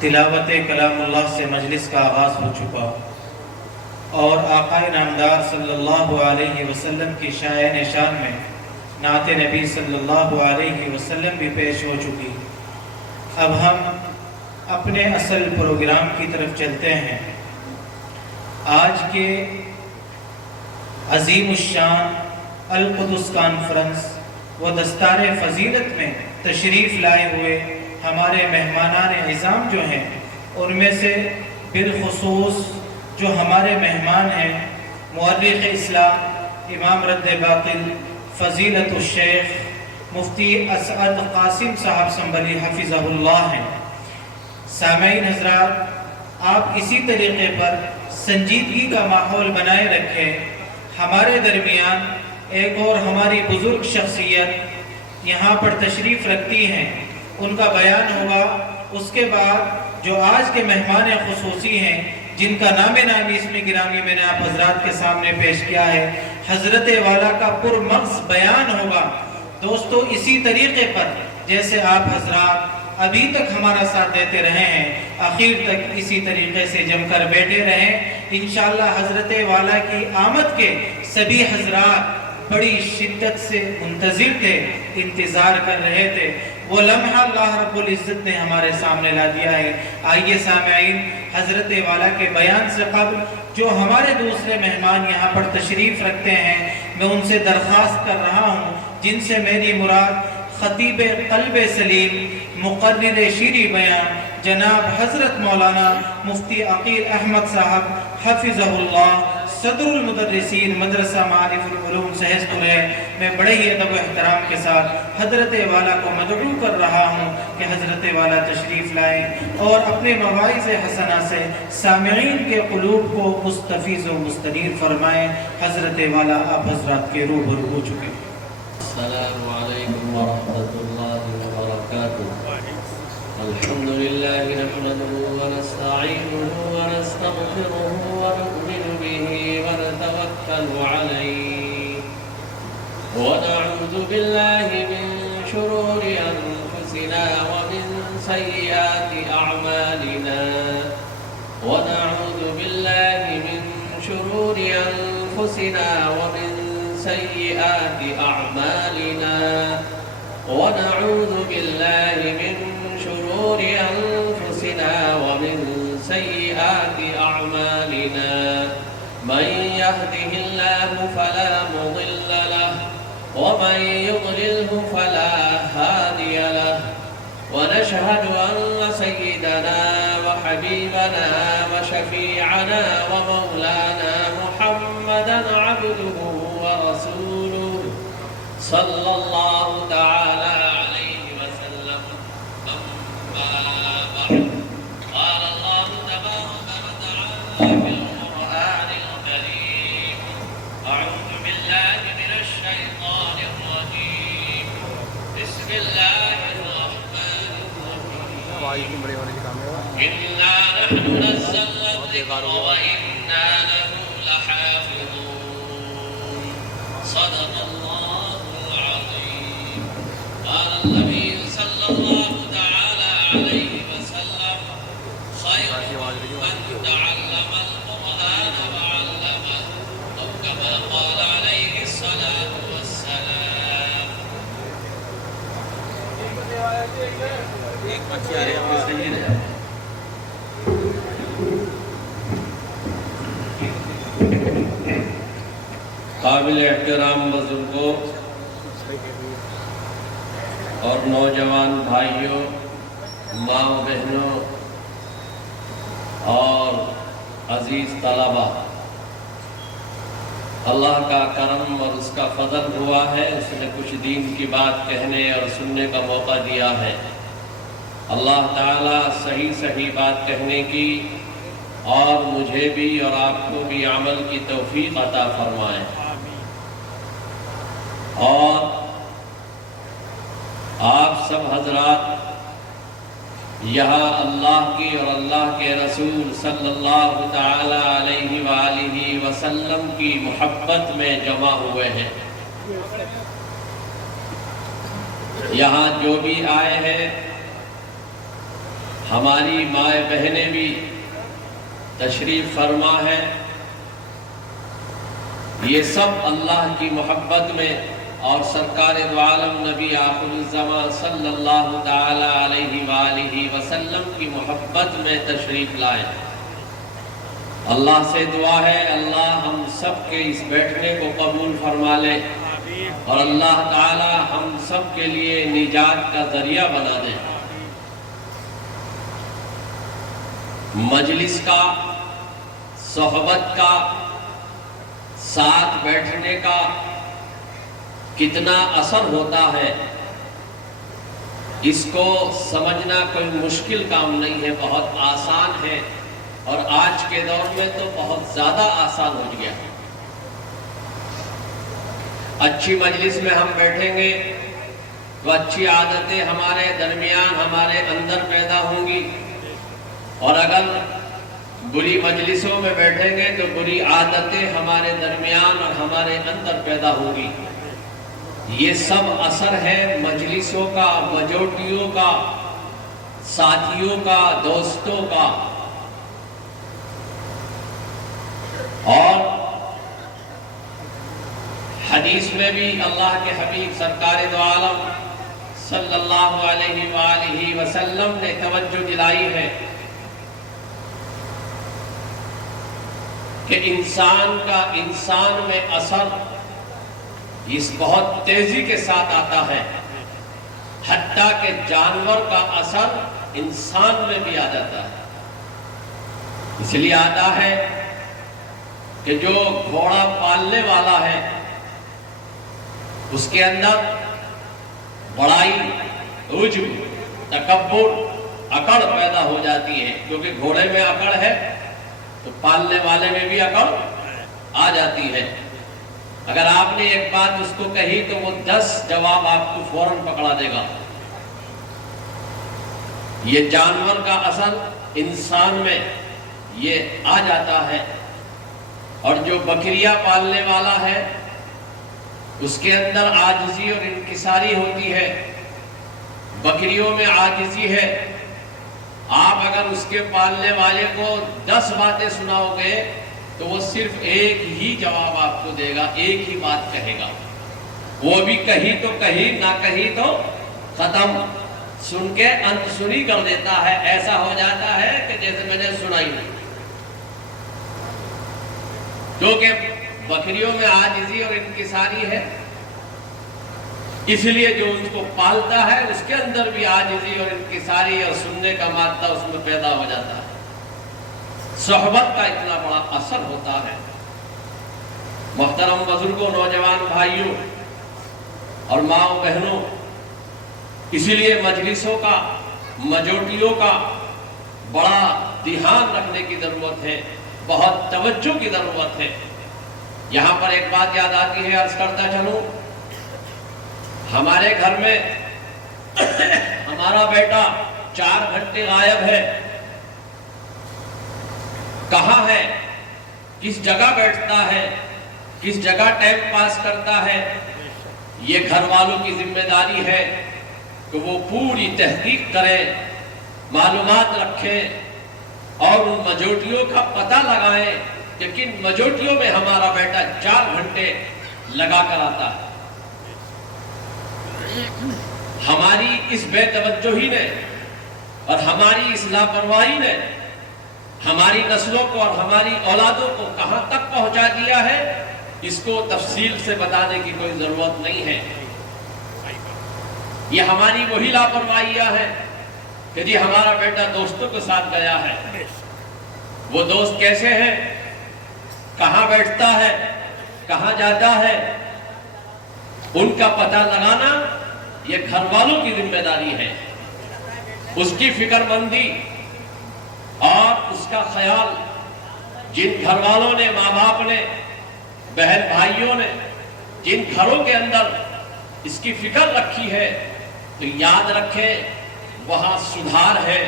تلاوت کلام اللہ سے مجلس کا آغاز ہو چکا اور آقا نامدار صلی اللہ علیہ وسلم کی شائن شان میں نعت نبی صلی اللہ علیہ وسلم بھی پیش ہو چکی۔ اب ہم اپنے اصل پروگرام کی طرف چلتے ہیں۔ آج کے عظیم الشان القدس کانفرنس و دستار فضیلت میں تشریف لائے ہوئے ہمارے مہمانان عظام جو ہیں، ان میں سے بالخصوص جو ہمارے مہمان ہیں مورخ اسلام امام رد باطل فضیلت الشیخ مفتی اسعد قاسم صاحب سنبھلی حفظہ اللہ ہیں۔ سامعین حضرات، آپ اسی طریقے پر سنجیدگی کا ماحول بنائے رکھیں۔ ہمارے درمیان ایک اور ہماری بزرگ شخصیت یہاں پر تشریف رکھتی ہیں، ان کا بیان ہوگا۔ اس کے بعد جو آج کے مہمان خصوصی ہیں، جن کا نام نامی اس میں گرامی میں نے آپ حضرات کے سامنے پیش کیا ہے، حضرت والا کا پرمغز بیان ہوگا۔ دوستو، اسی طریقے پر جیسے آپ حضرات ابھی تک ہمارا ساتھ دیتے رہے ہیں، آخر تک اسی طریقے سے جم کر بیٹھے رہیں۔ انشاءاللہ حضرت والا کی آمد کے سبھی حضرات بڑی شدت سے منتظر تھے، انتظار کر رہے تھے۔ وہ لمحہ اللہ رب العزت نے ہمارے سامنے لا دیا ہے۔ آئیے سامعین، حضرت والا کے بیان سے قبل جو ہمارے دوسرے مہمان یہاں پر تشریف رکھتے ہیں، میں ان سے درخواست کر رہا ہوں، جن سے میری مراد خطیب قلب سلیم مقرر شیریں بیان جناب حضرت مولانا مفتی عقیل احمد صاحب حفظہ اللہ صدر المدرسین مدرسہ معارف العلوم سہسپور ہے، میں بڑے ہی ادب و احترام کے ساتھ حضرت والا کو مدعو کر رہا ہوں کہ حضرت والا تشریف لائیں اور اپنے مواعظ حسنہ سے سامعین کے قلوب کو مستفیض و مستنیر فرمائیں۔ حضرت والا آپ حضرات کے روبرو ہو چکے۔ السلام علیکم ورحمۃ اللہ وبرکاتہ۔ الحمد للہ نحمده ونستعینه ونستغفره ونؤمن به ونتوکل علیہ ونعوذ باللہ من شرور انفسنا ومن سیئات اعمالنا ونعوذ باللہ من شرور انفسنا ومن سیئات اعمالنا ونعوذ باللہ من شرور انفسنا ومن سیئات اعمالنا من يهده الله فلا مضل له ومن يضلله فلا هادي له ونشهد ان سيدنا وحبيبنا وشفيعنا ومولانا محمدا عبده ورسوله صلى الله تعالى عليه وسلم۔ أما بعد، قال الله تبارك وتعالى في القرآن الكريم: أعوذ بالله من الشيطان الرجيم، بسم الله الرحمن الرحيم، إنا نحن نزلنا الذكر وإنا له لحافظون، صدق الله العظيم۔ قال النبي صلى الله تعالى عليه وسلم: خيركم من تعلم القرآن وعلمه، أو كما قال عليه الصلاة والسلام۔ قابل احترام بزرگوں اور نوجوان بھائیوں، ماں و بہنوں اور عزیز طلبہ، اللہ کا کرم اور اس کا فضل ہوا ہے، اس نے کچھ دین کی بات کہنے اور سننے کا موقع دیا ہے۔ اللہ تعالیٰ صحیح بات کہنے کی اور مجھے بھی اور آپ کو بھی عمل کی توفیق عطا فرمائے۔ اور آپ سب حضرات یہاں اللہ کی اور اللہ کے رسول صلی اللہ تعالی علیہ وآلہ وسلم کی محبت میں جمع ہوئے ہیں۔ یہاں جو بھی آئے ہیں ہماری مائیں بہنیں بھی تشریف فرما ہے، یہ سب اللہ کی محبت میں اور سرکار دو عالم نبی آخر الزمان صلی اللہ تعالی علیہ وآلہ وسلم کی محبت میں تشریف لائے۔ اللہ سے دعا ہے اللہ ہم سب کے اس بیٹھنے کو قبول فرما لے اور اللہ تعالی ہم سب کے لیے نجات کا ذریعہ بنا دے۔ مجلس کا، صحبت کا، ساتھ بیٹھنے کا کتنا اثر ہوتا ہے، اس کو سمجھنا کوئی مشکل کام نہیں ہے، بہت آسان ہے، اور آج کے دور میں تو بہت زیادہ آسان ہو گیا۔ اچھی مجلس میں ہم بیٹھیں گے تو اچھی عادتیں ہمارے درمیان، ہمارے اندر پیدا ہوں گی، اور اگر بری مجلسوں میں بیٹھیں گے تو بری عادتیں ہمارے درمیان اور ہمارے اندر پیدا ہوں گی۔ یہ سب اثر ہے مجلسوں کا، مجوٹیوں کا، ساتھیوں کا، دوستوں کا۔ اور حدیث میں بھی اللہ کے حبیب سرکار دو عالم صلی اللہ علیہ وآلہ وسلم نے توجہ دلائی ہے کہ انسان کا انسان میں اثر اس بہت تیزی کے ساتھ آتا ہے، حتیٰ کہ جانور کا اثر انسان میں بھی آ جاتا ہے۔ اس لیے آتا ہے کہ جو گھوڑا پالنے والا ہے اس کے اندر بڑائی، عجب، تکبر، اکڑ پیدا ہو جاتی ہے، کیونکہ گھوڑے میں اکڑ ہے تو پالنے والے میں بھی اکڑ آ جاتی ہے۔ اگر آپ نے ایک بات اس کو کہی تو وہ 10 جواب آپ کو فوراً پکڑا دے گا۔ یہ جانور کا اثر انسان میں یہ آ جاتا ہے، اور جو بکریاں پالنے والا ہے اس کے اندر عاجزی اور انکساری ہوتی ہے، بکریوں میں عاجزی ہے۔ آپ اگر اس کے پالنے والے کو 10 باتیں سناؤ گے تو وہ صرف ایک ہی جواب آپ کو دے گا، ایک ہی بات کہے گا، وہ بھی کہی تو کہی، نہ کہی تو ختم، سن کے انسنی کر دیتا ہے، ایسا ہو جاتا ہے کہ جیسے میں نے سنا ہی نہیں۔ کیونکہ بکریوں میں عاجزی اور انکساری ہے، اس لیے جو اس کو پالتا ہے اس کے اندر بھی عاجزی اور انکساری اور سننے کا مادہ اس میں پیدا ہو جاتا ہے۔ صحبت کا اتنا بڑا اثر ہوتا ہے۔ محترم بزرگوں، نوجوان بھائیوں اور ماؤں بہنوں، اسی لیے مجلسوں کا، مجوٹیوں کا بڑا دھیان رکھنے کی ضرورت ہے، بہت توجہ کی ضرورت ہے۔ یہاں پر ایک بات یاد آتی ہے، عرض کرتا چلوں، ہمارے گھر میں ہمارا بیٹا 4 گھنٹے غائب ہے، کہاں ہے، کس جگہ بیٹھتا ہے، کس جگہ ٹائم پاس کرتا ہے، یہ گھر والوں کی ذمہ داری ہے کہ وہ پوری تحقیق کریں، معلومات رکھیں اور ان مجوٹیوں کا پتہ لگائیں کہ کن مجوٹیوں میں ہمارا بیٹا 4 گھنٹے لگا کر آتا ہے۔ ہماری اس بے توجہی نے اور ہماری اس لاپرواہی نے ہماری نسلوں کو اور ہماری اولادوں کو کہاں تک پہنچا دیا ہے، اس کو تفصیل سے بتانے کی کوئی ضرورت نہیں ہے۔ یہ ہماری وہی لاپرواہیاں ہیں کہ جی ہمارا بیٹا دوستوں کے ساتھ گیا ہے، وہ دوست کیسے ہیں، کہاں بیٹھتا ہے، کہاں جاتا ہے، ان کا پتہ لگانا یہ گھر والوں کی ذمہ داری ہے۔ اس کی فکر مندی اور اس کا خیال جن گھر والوں نے، ماں باپ نے، بہن بھائیوں نے، جن گھروں کے اندر اس کی فکر رکھی ہے، تو یاد رکھیں وہاں سدھار ہے،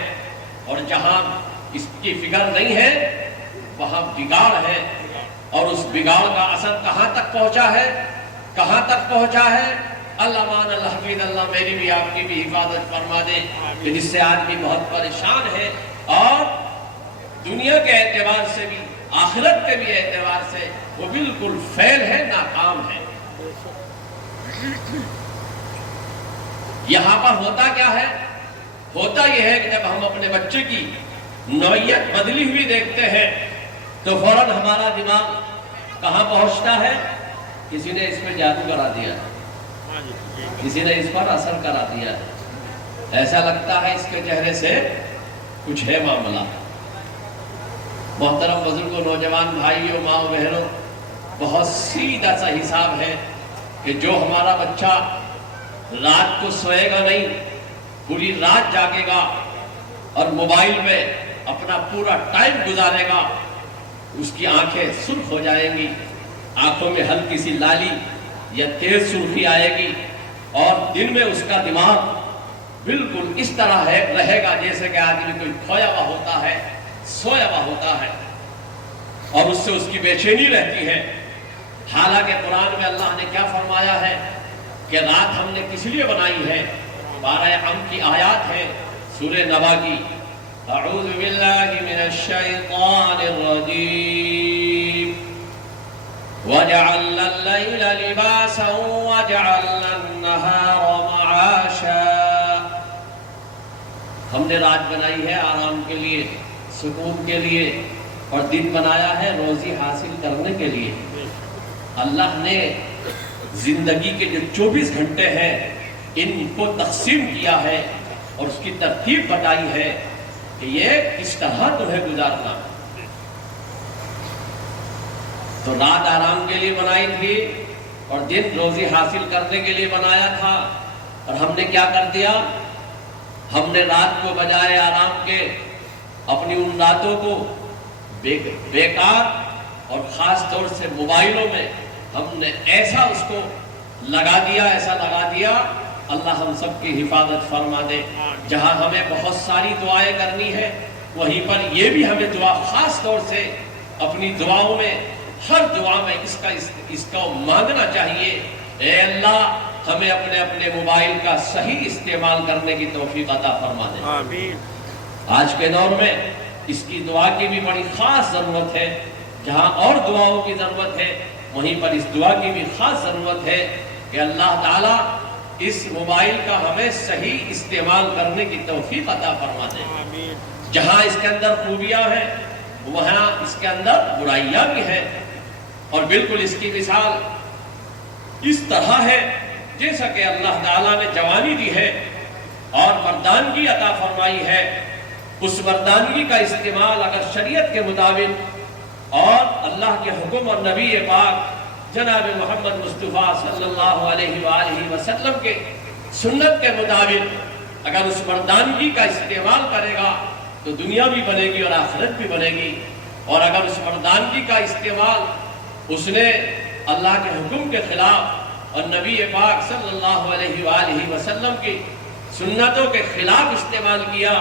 اور جہاں اس کی فکر نہیں ہے وہاں بگاڑ ہے، اور اس بگاڑ کا اثر کہاں تک پہنچا ہے، کہاں تک پہنچا ہے، اللہ مان الحفیظ، اللہ میری بھی آپ کی بھی حفاظت فرما دے، کہ جس سے آدمی بہت پریشان ہے اور دنیا کے اعتبار سے بھی آخرت کے بھی اعتبار سے وہ بالکل فیل ہے، ناکام ہے۔ یہاں پر ہوتا کیا ہے؟ ہوتا یہ ہے کہ جب ہم اپنے بچے کی نوعیت بدلی ہوئی دیکھتے ہیں تو فوراً ہمارا دماغ کہاں پہنچتا ہے؟ کسی نے اس پہ جادو کرا دیا ہے، کسی نے اس پر اثر کرا دیا ہے، ایسا لگتا ہے اس کے چہرے سے کچھ ہے معاملہ۔ محترم بزرگوں، نوجوان بھائیوں، ماں بہنوں، بہت سیدھا سا حساب ہے کہ جو ہمارا بچہ رات کو سوئے گا نہیں، پوری رات جاگے گا اور موبائل میں اپنا پورا ٹائم گزارے گا، اس کی آنکھیں سرخ ہو جائیں گی، آنکھوں میں ہلکی سی لالی یا تیز سرخی آئے گی، اور دن میں اس کا دماغ بالکل اس طرح رہے گا جیسے کہ آدمی کوئی کھویا ہوا ہوتا ہے، سویا ہوا ہوتا ہے، اور اس سے اس کی بے چینی رہتی ہے۔ حالانکہ قرآن میں اللہ نے کیا فرمایا ہے کہ رات ہم نے کس لیے بنائی ہے؟ 12 ام کی آیات ہے سورہ نبا کی۔ اعوذ باللہ من الشیطان الرجیم وَجَعَلْنَا اللَّيْلَ لِبَاسًا وَجَعَلْنَا النَّهَارَ مَعَاشًا، ہم نے رات بنائی ہے آرام کے لیے، سکون کے لیے، اور دن بنایا ہے روزی حاصل کرنے کے لیے۔ اللہ نے زندگی کے جو 24 گھنٹے ہیں ان کو تقسیم کیا ہے اور اس کی ترتیب بتائی ہے کہ یہ کس طرح تمہیں گزارنا۔ تو رات آرام کے لیے بنائی تھی اور دن روزی حاصل کرنے کے لیے بنایا تھا، اور ہم نے کیا کر دیا؟ ہم نے رات کو بجائے آرام کے اپنی ان راتوں کو بیکار اور خاص طور سے موبائلوں میں ہم نے ایسا اس کو لگا دیا۔ اللہ ہم سب کی حفاظت فرما دے۔ جہاں ہمیں بہت ساری دعائیں کرنی ہے، وہیں پر یہ بھی ہمیں دعا خاص طور سے اپنی دعاؤں میں، ہر دعا میں اس کا مانگنا چاہیے، اے اللہ ہمیں اپنے موبائل کا صحیح استعمال کرنے کی توفیق عطا فرما دے۔ آمین۔ آج کے دور میں اس کی دعا کی بھی بڑی خاص ضرورت ہے۔ جہاں اور دعاؤں کی ضرورت ہے، وہیں پر اس دعا کی بھی خاص ضرورت ہے کہ اللہ تعالیٰ اس موبائل کا ہمیں صحیح استعمال کرنے کی توفیق عطا فرما دے۔ جہاں اس کے اندر خوبیاں ہیں وہاں اس کے اندر برائیاں بھی ہیں، اور بالکل اس کی مثال اس طرح ہے جیسا کہ اللہ تعالیٰ نے جوانی دی ہے اور مردانگی عطا فرمائی ہے۔ اس مردانگی کا استعمال اگر شریعت کے مطابق اور اللہ کے حکم اور نبی پاک جناب محمد مصطفیٰ صلی اللہ علیہ وآلہ وسلم کے سنت کے مطابق اگر اس مردانگی کا استعمال کرے گا تو دنیا بھی بنے گی اور آخرت بھی بنے گی، اور اگر اس مردانگی کا استعمال اس نے اللہ کے حکم کے خلاف اور نبی پاک صلی اللہ علیہ وآلہ وسلم کی سنتوں کے خلاف استعمال کیا،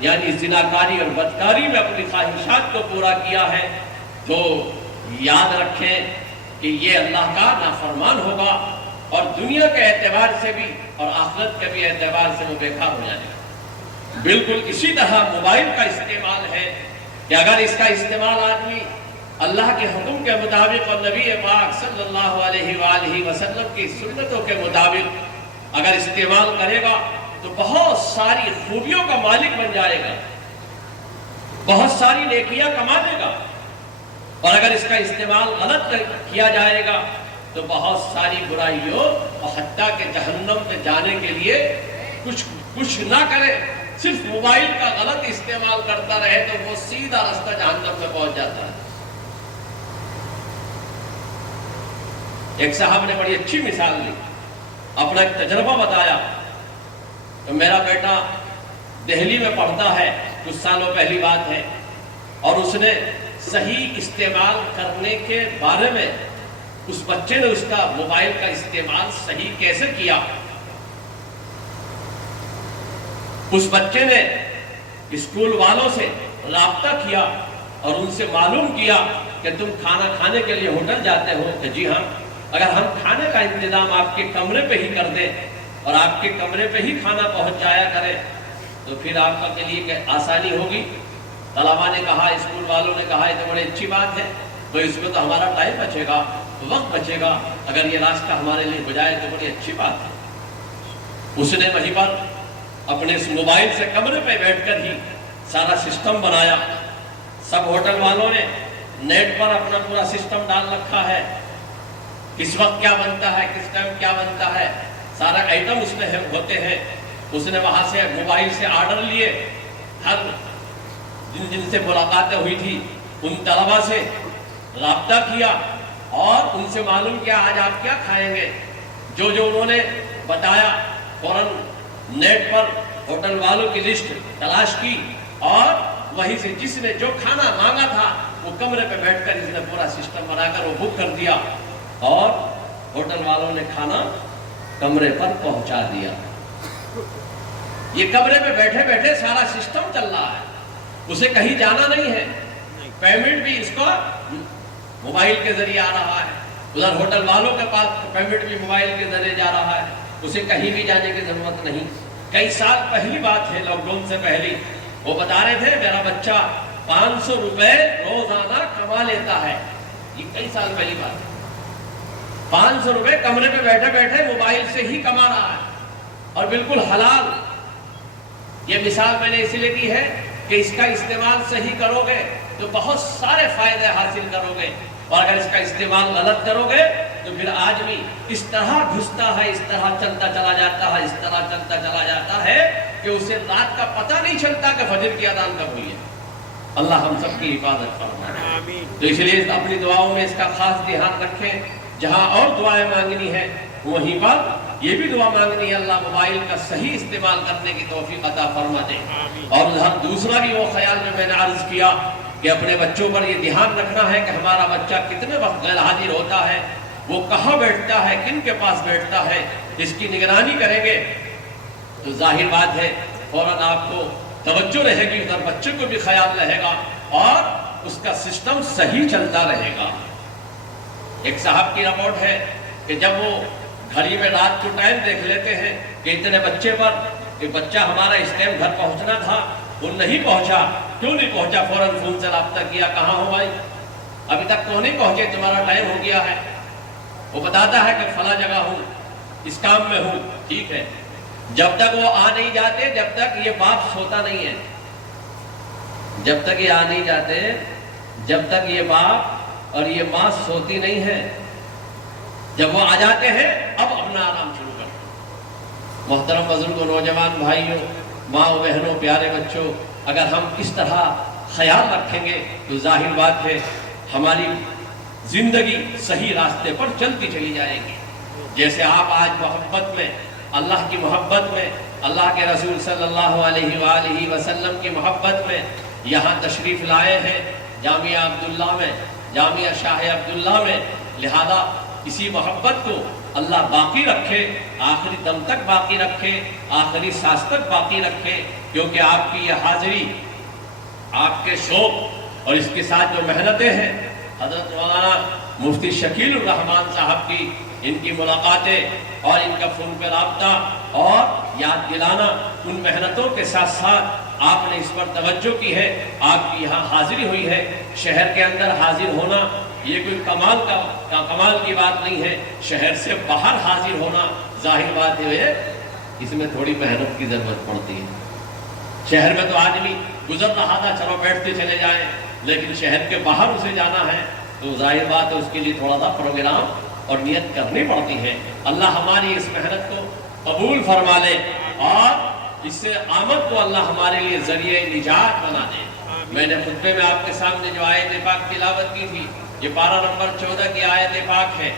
یعنی زناکاری اور بدکاری میں اپنی خواہشات کو پورا کیا ہے، تو یاد رکھیں کہ یہ اللہ کا نافرمان ہوگا، اور دنیا کے اعتبار سے بھی اور آخرت کے بھی اعتبار سے وہ بیکار ہو جائے گا۔ بالکل اسی طرح موبائل کا استعمال ہے کہ اگر اس کا استعمال آدمی اللہ کے حکم کے مطابق اور نبی پاک صلی اللہ علیہ وآلہ وسلم کی سنتوں کے مطابق اگر استعمال کرے گا تو بہت ساری خوبیوں کا مالک بن جائے گا، بہت ساری نیکیاں کما لے گا، اور اگر اس کا استعمال غلط کیا جائے گا تو بہت ساری برائیوں اور حتیٰ کہ جہنم میں جانے کے لیے کچھ نہ کرے، صرف موبائل کا غلط استعمال کرتا رہے تو وہ سیدھا راستہ جہنم میں پہنچ جاتا ہے۔ ایک صاحب نے بڑی اچھی مثال لی، اپنا ایک تجربہ بتایا کہ میرا بیٹا دہلی میں پڑھتا ہے، کچھ سالوں پہلی بات ہے، اور اس نے صحیح استعمال کرنے کے بارے میں اس بچے نے اس کا موبائل کا استعمال صحیح کیسے کیا، اس بچے نے اسکول والوں سے رابطہ کیا اور ان سے معلوم کیا کہ تم کھانا کھانے کے لیے ہوٹل جاتے ہو؟ کہ جی ہاں۔ اگر ہم کھانے کا انتظام آپ کے کمرے پہ ہی کر دیں اور آپ کے کمرے پہ ہی کھانا پہنچ جایا کرے تو پھر آپ کے لیے آسانی ہوگی۔ طلباء نے کہا، اسکول والوں نے کہا، یہ تو بڑی اچھی بات ہے، تو اس میں تو ہمارا ٹائم بچے گا، وقت بچے گا، اگر یہ راستہ ہمارے لیے ہو جائے تو بڑی اچھی بات ہے۔ اس نے وہیں پر اپنے اس موبائل سے کمرے پہ بیٹھ کر ہی سارا سسٹم بنایا۔ سب ہوٹل والوں نے نیٹ پر اپنا پورا سسٹم ڈال رکھا ہے، کس وقت کیا بنتا ہے، کس ٹائم کیا بنتا ہے، سارا آئٹم اس میں ہوتے ہیں۔ اس نے وہاں سے موبائل سے آرڈر لیے، ہر جن سے ملاقاتیں ہوئی تھی ان طلباء سے رابطہ کیا اور ان سے معلوم کیا آج آپ کیا کھائیں گے، جو انہوں نے بتایا فوراً نیٹ پر ہوٹل والوں کی لسٹ تلاش کی اور وہیں سے جس نے جو کھانا مانگا تھا وہ کمرے پہ بیٹھ کر اس نے پورا سسٹم بنا کر وہ بک کر دیا اور ہوٹل والوں نے کھانا کمرے پر پہنچا دیا۔ یہ کمرے پہ بیٹھے بیٹھے سارا سسٹم چل رہا ہے، اسے کہیں جانا نہیں ہے، پیمنٹ بھی اس کو موبائل کے ذریعے آ رہا ہے، ادھر ہوٹل والوں کے پاس پیمنٹ بھی موبائل کے ذریعے جا رہا ہے، اسے کہیں بھی جانے کی ضرورت نہیں۔ کئی سال پہلی بات ہے، لاک ڈاؤن سے پہلی، وہ بتا رہے تھے میرا بچہ 500 روپے روزانہ کما لیتا ہے، یہ کئی سال پہلی بات ہے۔ 500 روپے کمرے پہ بیٹھے بیٹھے موبائل سے ہی کما رہا ہے اور بالکل حلال۔ یہ مثال میں نے اس لیے کی ہے کہ اس کا استعمال صحیح کرو گے تو بہت سارے فائدے حاصل کرو گے، اور اگر اس کا استعمال غلط کرو گے تو پھر آدمی اس طرح گھستا ہے، اس طرح چلتا چلا جاتا ہے، اس طرح چلتا چلا جاتا ہے کہ اسے رات کا پتہ نہیں چلتا کہ فجر کی اذان کب ہوئی ہے۔ اللہ ہم سب کی حفاظت فرمائے۔ تو اس لیے اپنی دعاؤں میں اس کا خاص دھیان رکھیں، جہاں اور دعائیں مانگنی ہے وہیں پر یہ بھی دعا مانگنی ہے، اللہ موبائل کا صحیح استعمال کرنے کی توفیق عطا فرما دے۔ اور دوسرا بھی وہ خیال جو میں نے عرض کیا کہ اپنے بچوں پر یہ دھیان رکھنا ہے کہ ہمارا بچہ کتنے وقت غیر حاضر ہوتا ہے، وہ کہاں بیٹھتا ہے، کن کے پاس بیٹھتا ہے، اس کی نگرانی کریں گے تو ظاہر بات ہے فوراً آپ کو توجہ رہے گی، ادھر بچے کو بھی خیال رہے گا اور اس کا سسٹم صحیح چلتا رہے گا۔ ایک صاحب کی رپورٹ ہے کہ جب وہ گھڑی میں رات کو ٹائم دیکھ لیتے ہیں کہ اتنے بچے پر، کہ بچہ ہمارا اس ٹائم گھر پہنچنا تھا وہ نہیں پہنچا، کیوں نہیں پہنچا، فوراً فون سے رابطہ کیا، کہاں ہو بھائی، ابھی تک کیوں نہیں پہنچے، تمہارا ٹائم ہو گیا ہے۔ وہ بتاتا ہے کہ فلاں جگہ ہوں، اس کام میں ہوں، ٹھیک ہے۔ جب تک وہ آ نہیں جاتے، جب تک یہ باپ سوتا نہیں ہے، جب تک یہ آ نہیں جاتے، جب تک یہ باپ اور یہ ماں سوتی نہیں ہے، جب وہ آ جاتے ہیں اب اپنا آرام شروع کرتے ہیں۔ محترم بزرگوں، نوجوان بھائیوں، ماں و بہنوں، پیارے بچوں، اگر ہم اس طرح خیال رکھیں گے تو ظاہر بات ہے ہماری زندگی صحیح راستے پر چلتی چلی جائے گی۔ جیسے آپ آج محبت میں، اللہ کی محبت میں، اللہ کے رسول صلی اللہ علیہ وآلہ وسلم کی محبت میں یہاں تشریف لائے ہیں جامعہ عبداللہ میں، جامعہ شاہ عبداللہ میں، لہذا اسی محبت کو اللہ باقی رکھے، آخری دم تک باقی رکھے، آخری سانس تک باقی رکھے، کیونکہ آپ کی یہ حاضری، آپ کے شوق اور اس کے ساتھ جو محنتیں ہیں، حضرت مولانا مفتی شکیل الرحمان صاحب کی ان کی ملاقاتیں اور ان کا فون پہ رابطہ اور یاد دلانا، ان محنتوں کے ساتھ ساتھ آپ نے اس پر توجہ کی ہے، آپ کی یہاں حاضری ہوئی ہے۔ شہر کے اندر حاضر ہونا یہ کوئی کمال کی بات نہیں ہے، شہر سے باہر حاضر ہونا ظاہر بات ہے اس میں تھوڑی محنت کی ضرورت پڑتی ہے۔ شہر میں تو آدمی گزر رہا تھا، چلو بیٹھتے چلے جائیں، لیکن شہر کے باہر اسے جانا ہے تو ظاہر بات ہے اس کے لیے تھوڑا سا پروگرام اور نیت کرنی پڑتی ہے۔ اللہ ہماری اس محنت کو قبول فرما لے اور اس سے آمد کو اللہ ہمارے لیے ذریعہ نجات بنا دے۔ میں نے خطبے میں آپ کے سامنے جو آیت پاک تلاوت کی تھی، یہ پارہ نمبر 14 کی آیت پاک ہے۔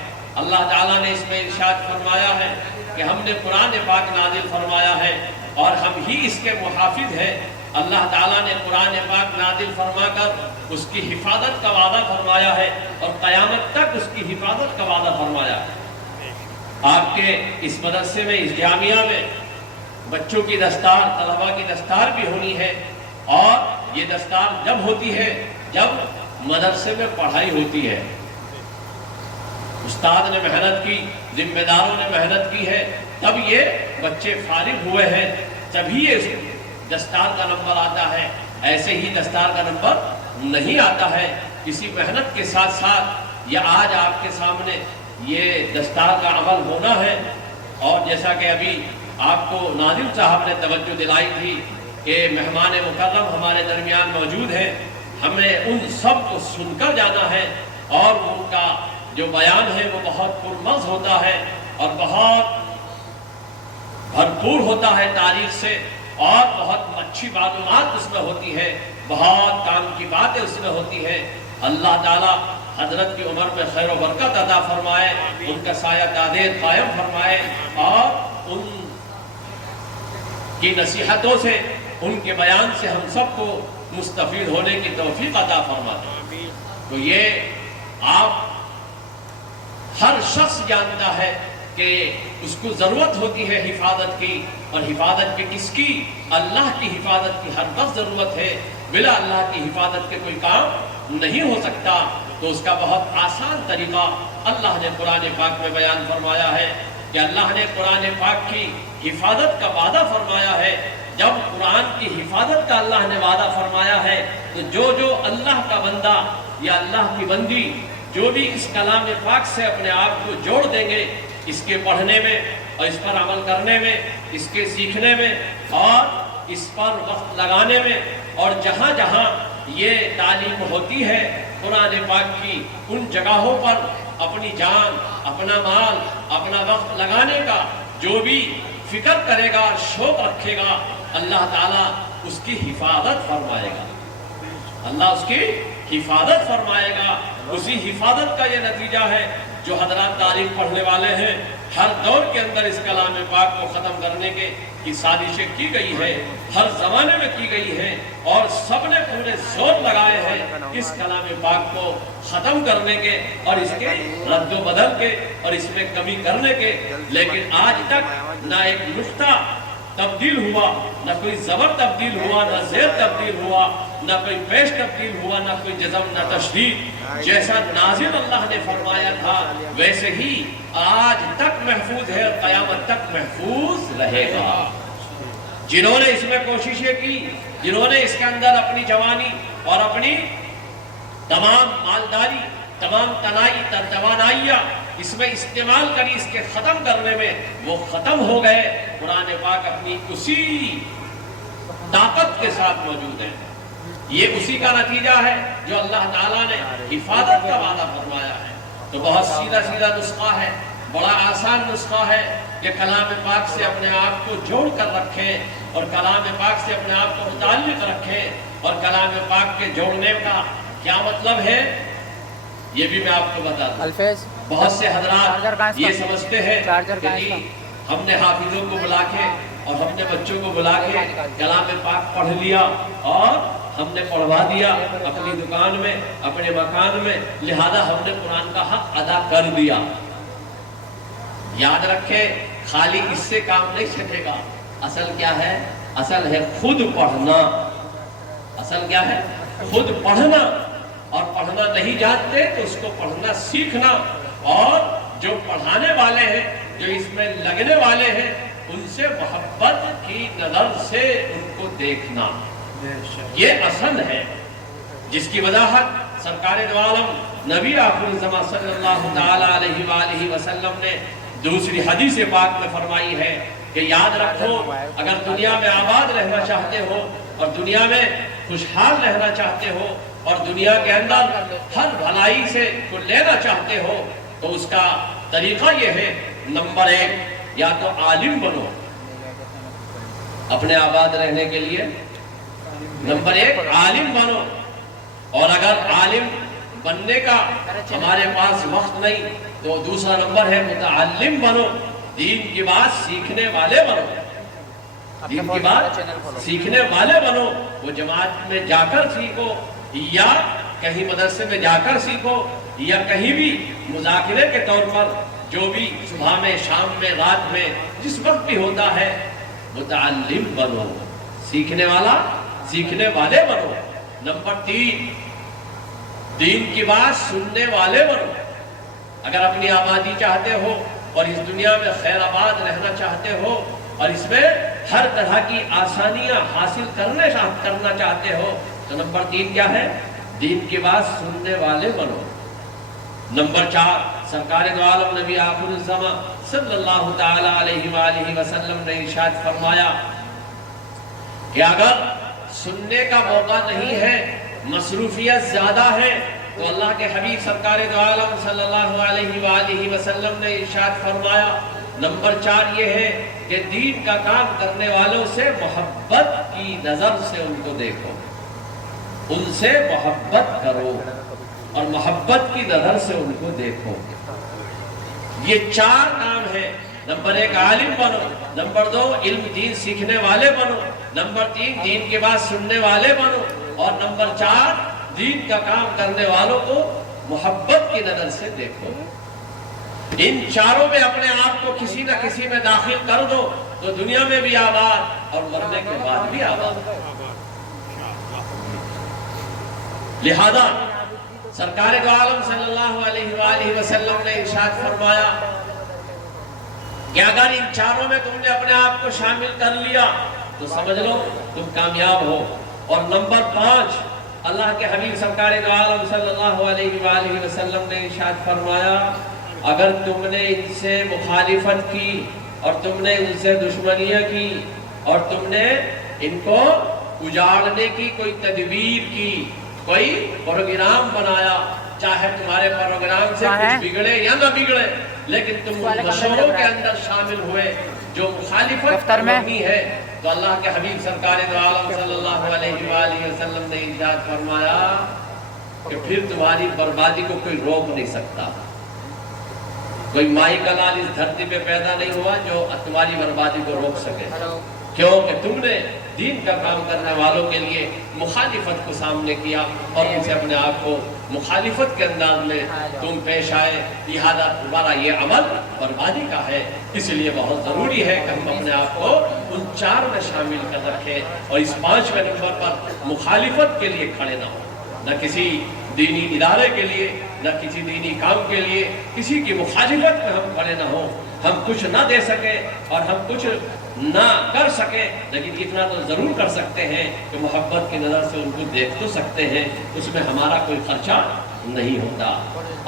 اللہ تعالیٰ نے اس میں ارشاد فرمایا ہے کہ ہم نے قرآن پاک نازل فرمایا ہے اور ہم ہی اس کے محافظ ہیں۔ اللہ تعالیٰ نے قرآن پاک نازل فرما کر اس کی حفاظت کا وعدہ فرمایا ہے اور قیامت تک اس کی حفاظت کا وعدہ فرمایا ہے۔ آپ کے اس مدرسے میں، اس جامعہ میں بچوں کی دستار، طلباء کی دستار بھی ہونی ہے، اور یہ دستار جب ہوتی ہے جب مدرسے میں پڑھائی ہوتی ہے۔ استاد نے محنت کی، ذمہ داروں نے محنت کی ہے، تب یہ بچے فارغ ہوئے ہیں، تبھی یہ دستار کا نمبر آتا ہے، ایسے ہی دستار کا نمبر نہیں آتا ہے۔ اسی محنت کے ساتھ ساتھ یہ آج آپ کے سامنے یہ دستار کا عمل ہونا ہے۔ اور جیسا کہ ابھی آپ کو ناظم صاحب نے توجہ دلائی تھی کہ مہمان مکرم ہمارے درمیان موجود ہیں، ہمیں ان سب کو سن کر جانا ہے، اور ان کا جو بیان ہے وہ بہت پرمغز ہوتا ہے اور بہت بھرپور ہوتا ہے تاریخ سے، اور بہت اچھی معلومات اس میں ہوتی ہے، بہت کام کی باتیں اس میں ہوتی ہے۔ اللہ تعالی حضرت کی عمر میں خیر و برکت عطا فرمائے، ان کا سایہ دادیر قائم فرمائے، اور ان کی نصیحتوں سے، ان کے بیان سے ہم سب کو مستفید ہونے کی توفیق عطا فرمائے۔ تو یہ آپ ہر شخص جانتا ہے کہ اس کو ضرورت ہوتی ہے حفاظت کی، اور حفاظت بھی کس کی؟ اللہ کی حفاظت کی ہر وقت ضرورت ہے۔ بلا اللہ کی حفاظت کے کوئی کام نہیں ہو سکتا۔ تو اس کا بہت آسان طریقہ اللہ نے قرآن پاک میں بیان فرمایا ہے کہ اللہ نے قرآن پاک کی حفاظت کا وعدہ فرمایا ہے۔ جب قرآن کی حفاظت کا اللہ نے وعدہ فرمایا ہے تو جو اللہ کا بندہ یا اللہ کی بندی جو بھی اس کلام پاک سے اپنے آپ کو جوڑ دیں گے، اس کے پڑھنے میں اور اس پر عمل کرنے میں، اس کے سیکھنے میں اور اس پر وقت لگانے میں، اور جہاں جہاں یہ تعلیم ہوتی ہے قرآن پاک کی، ان جگہوں پر اپنی جان، اپنا مال، اپنا وقت لگانے کا جو بھی فکر کرے گا اور شوق رکھے گا، اللہ تعالیٰ اس کی حفاظت فرمائے گا، اللہ اس کی حفاظت فرمائے گا۔ اسی حفاظت کا یہ نتیجہ ہے جو حضرات تاریخ پڑھنے والے ہیں، ہر دور کے اندر اس کلام پاک کو ختم کرنے کی سازشیں کی گئی ہے، ہر زمانے میں کی گئی ہے، اور سب نے پورے زور لگائے ہیں اس کلام پاک کو ختم کرنے کے اور اس کے رد و بدل کے اور اس میں کمی کرنے کے، لیکن آج تک نہ ایک نقطہ تبدیل ہوا، نہ کوئی زبر تبدیل ہوا، نہ زیر تبدیل ہوا، نہ کوئی پیش تبدیل ہوا، نہ کوئی جزم، نہ تشدید۔ جیسا نازل اللہ نے فرمایا تھا ویسے ہی آج تک محفوظ ہے اور قیامت تک محفوظ رہے گا۔ جنہوں نے اس میں کوششیں کی، جنہوں نے اس کے اندر اپنی جوانی اور اپنی تمام مالداری، تمام توانائیاں اس میں استعمال کری اس کے ختم کرنے میں، وہ ختم ہو گئے۔ قرآن پاک اپنی اسی طاقت کے ساتھ موجود ہے۔ یہ اسی کا نتیجہ ہے جو اللہ تعالیٰ نے حفاظت کا وعدہ فرمایا ہے۔ تو بہت سیدھا سیدھا نسخہ ہے، بڑا آسان نسخہ ہے کہ کلام پاک سے اپنے آپ کو جوڑ کر رکھیں، اور کلام پاک سے اپنے آپ کو متعلق رکھیں۔ اور کلام پاک کے جوڑنے کا کیا مطلب ہے یہ بھی میں آپ کو بتا دوں۔ بہت سے حضرات یہ سمجھتے ہیں کہ ہم نے حافظوں کو بلا کے اور ہم نے بچوں کو بلا کے کلام پاک پڑھ لیا اور ہم نے پڑھوا دیا اپنی دکان میں، اپنے مکان میں، لہذا ہم نے قرآن کا حق ادا کر دیا۔ یاد رکھے خالی اس سے کام نہیں چلے گا۔ اصل کیا ہے؟ اصل ہے خود پڑھنا۔ اصل کیا ہے؟ خود پڑھنا، اور پڑھنا نہیں جانتے تو اس کو پڑھنا سیکھنا، اور جو پڑھانے والے ہیں، جو اس میں لگنے والے ہیں، ان سے محبت کی نظر سے ان کو دیکھنا، یہ اصل ہے جس کی وضاحت سرکار دو عالم نبی آخر الزمان صلی اللہ تعالی علیہ وآلہ وسلم نے دوسری حدیث پاک میں فرمائی ہے کہ یاد رکھو اگر دنیا میں آباد رہنا چاہتے ہو اور دنیا میں خوشحال رہنا چاہتے ہو اور دنیا کے اندر ہر بھلائی سے کو لینا چاہتے ہو تو اس کا طریقہ یہ ہے، نمبر 1 یا تو عالم بنو اپنے آباد رہنے کے لیے، نمبر 1 عالم بنو، اور اگر عالم بننے کا ہمارے پاس وقت نہیں تو دوسرا نمبر ہے متعلم بنو، دین کی بات سیکھنے والے بنو، دین کی بات سیکھنے والے بنو۔ وہ جماعت میں جا کر سیکھو یا کہیں مدرسے میں جا کر سیکھو یا کہیں بھی مذاکرے کے طور پر جو بھی صبح میں، شام میں، رات میں جس وقت بھی ہوتا ہے، متعلم بنو، سیکھنے والا، سیکھنے والے بنو۔ نمبر 3 دین کی بات سننے والے بنو۔ اگر اپنی آبادی چاہتے ہو اور اس دنیا میں خیر آباد رہنا چاہتے ہو اور اس میں ہر طرح کی آسانیاں حاصل کرنا چاہتے ہو تو نمبر 3 کیا ہے؟ دین کی بات سننے والے بنو۔ نمبر 4 سرکار دو عالم نبی آخر الزمان صلی اللہ تعالی علیہ وآلہ وسلم نے ارشاد فرمایا کہ اگر سننے کا موقع نہیں ہے، مصروفیت زیادہ ہے، تو اللہ کے حبیب سرکار دو عالم صلی اللہ علیہ وآلہ وسلم نے ارشاد فرمایا نمبر 4 یہ ہے کہ دین کا کام کرنے والوں سے محبت کی نظر سے ان کو دیکھو، ان سے محبت کرو اور محبت کی نظر سے ان کو دیکھو۔ یہ 4 کام ہے۔ نمبر 1 عالم بنو، نمبر 2 علم دین سیکھنے والے بنو، نمبر 3 دین کی بات سننے والے بنو، اور نمبر 4 دین کا کام کرنے والوں کو محبت کی نظر سے دیکھو۔ ان چاروں میں اپنے آپ کو کسی نہ کسی میں داخل کر دو تو دنیا میں بھی آباد اور مرنے کے بعد بھی آباد۔ لہذا سرکار دو عالم صلی اللہ علیہ وآلہ وسلم نے ارشاد فرمایا کہ اگر ان چاروں میں تم نے اپنے آپ کو شامل کر لیا تو سمجھ لو تم کامیاب ہو۔ اور نمبر 5 اللہ کے حبیب سرکار دو عالم صلی اللہ علیہ وآلہ وسلم نے ارشاد فرمایا اگر تم نے ان سے مخالفت کی اور تم نے ان سے دشمنیاں کی اور تم نے ان کو اجاڑنے کی کوئی تدبیر کی، کوئی پروگرام بنایا، چاہے تمہارے پروگرام سے کچھ بگڑے یا نہ بگڑے، لیکن تم ان مشوروں کے اندر شامل ہوئے جو مخالفت کرنی ہے، تو اللہ کے حبیب سرکار دو عالم صلی اللہ علیہ وآلہ وسلم نے ارشاد فرمایا کہ پھر تمہاری بربادی کو کوئی روک نہیں سکتا۔ کوئی مائی کا لال اس دھرتی پہ پیدا نہیں ہوا جو تمہاری بربادی کو روک سکے، کیونکہ تم نے دین کا کام کرنے والوں کے لیے مخالفت کو سامنے کیا اور ان سے اپنے آپ کو مخالفت کے انداز میں تم پیش آئے، لہذا تمہارا یہ عمل بربادی کا ہے۔ اس لیے بہت ضروری ہے کہ ہم اپنے آپ کو ان 4 میں شامل کر رکھیں اور اس 5ویں نمبر پر مخالفت کے لیے کھڑے نہ ہوں، نہ کسی دینی ادارے کے لیے، نہ کسی دینی کام کے لیے کسی کی مخالفت میں ہم کھڑے نہ ہوں۔ ہم کچھ نہ دے سکیں اور ہم کچھ نہ کر سکیں، لیکن اتنا تو ضرور کر سکتے ہیں کہ محبت کی نظر سے ان کو دیکھ تو سکتے ہیں، اس میں ہمارا کوئی خرچہ نہیں ہوتا۔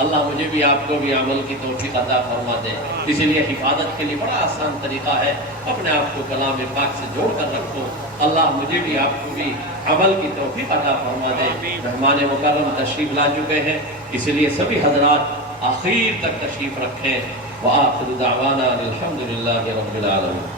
اللہ مجھے بھی آپ کو بھی عمل کی توفیق عطا فرما دے۔ اسی لیے حفاظت کے لیے بڑا آسان طریقہ ہے، اپنے آپ کو کلام پاک سے جوڑ کر رکھو۔ اللہ مجھے بھی آپ کو بھی عمل کی توفیق عطا فرما دے۔ مہمان مکرم تشریف لا چکے ہیں، اس لیے سبھی حضرات آخر تک تشریف رکھیں۔ وآخر دعوانا الحمدللہ رب العالمین۔